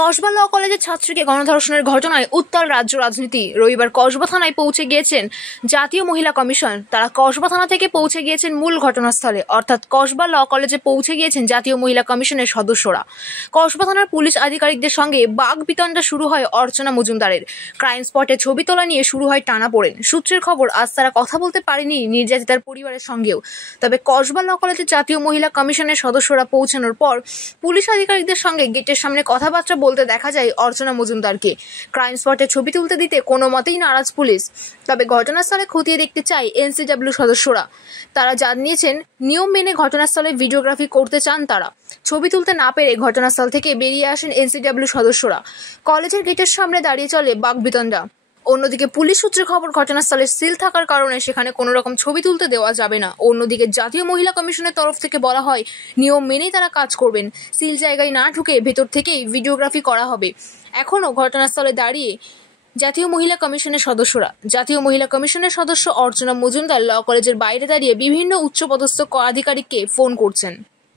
কসবা ল কলেজের ছাত্রীকে গণধর্ষণের ঘটনায় উত্তাল রাজ্য রাজনীতি। রবিবার কসবা থানায় পৌঁছে গিয়েছেন জাতীয় মহিলা কমিশন। তারা কসবা থানা থেকে পৌঁছে গিয়েছেন মূল ঘটনাস্থলে, অর্থাৎ কসবা ল কলেজে পৌঁছে গিয়েছেন জাতীয় মহিলা কমিশনের সদস্যরা। কসবা থানার পুলিশ আধিকারিকদের সঙ্গে বাগবিতণ্ডা শুরু হয় অর্চনা মজুমদারের। ক্রাইম স্পটে ছবি তোলা নিয়ে শুরু হয় টানাপোড়েন। সূত্রের খবর, আজ তারা কথা বলতে পারেনি নির্যাতিতার পরিবারের সঙ্গেও। তবে কসবা ল কলেজের জাতীয় মহিলা কমিশনের সদস্যরা পৌঁছানোর পর পুলিশ আধিকারিকদের সঙ্গে গেটের সামনে কথাবার্তা বলতে দেখা যায় অর্চনা মজুমদারকে। ক্রাইম স্পটে ছবি তুলতে দিতে কোনো মতেই নারাজ পুলিশ। তবে ঘটনাস্থলে খতিয়ে দেখতে চায় এনসিডব্লিউ সদস্যরা। তারা জানিয়েছেন, নিয়ম মেনে ঘটনাস্থলে ভিডিওগ্রাফি করতে চান তারা। ছবি তুলতে না পেরে ঘটনাস্থল থেকে বেরিয়ে আসেন এনসিডব্লিউ সদস্যরা। কলেজের গেটের সামনে দাঁড়িয়ে চলে বাকবিতণ্ডা। অন্যদিকে পুলিশ সূত্রে খবর, ঘটনাস্থলে সিল থাকার কারণে সেখানে কোনো রকম ছবি তুলতে দেওয়া যাবে না। অন্যদিকে জাতীয় মহিলা কমিশনের তরফ থেকে বলা হয়, নিয়ম মেনেই তারা কাজ করবেন। সিল জায়গায় না ঢুকে ভেতর থেকেই ভিডিওগ্রাফি করা হবে। এখনও ঘটনাস্থলে দাঁড়িয়ে জাতীয় মহিলা কমিশনের সদস্যরা। জাতীয় মহিলা কমিশনের সদস্য অর্চনা মজুমদার ল কলেজের বাইরে দাঁড়িয়ে বিভিন্ন উচ্চপদস্থ আধিকারিককে ফোন করছেন।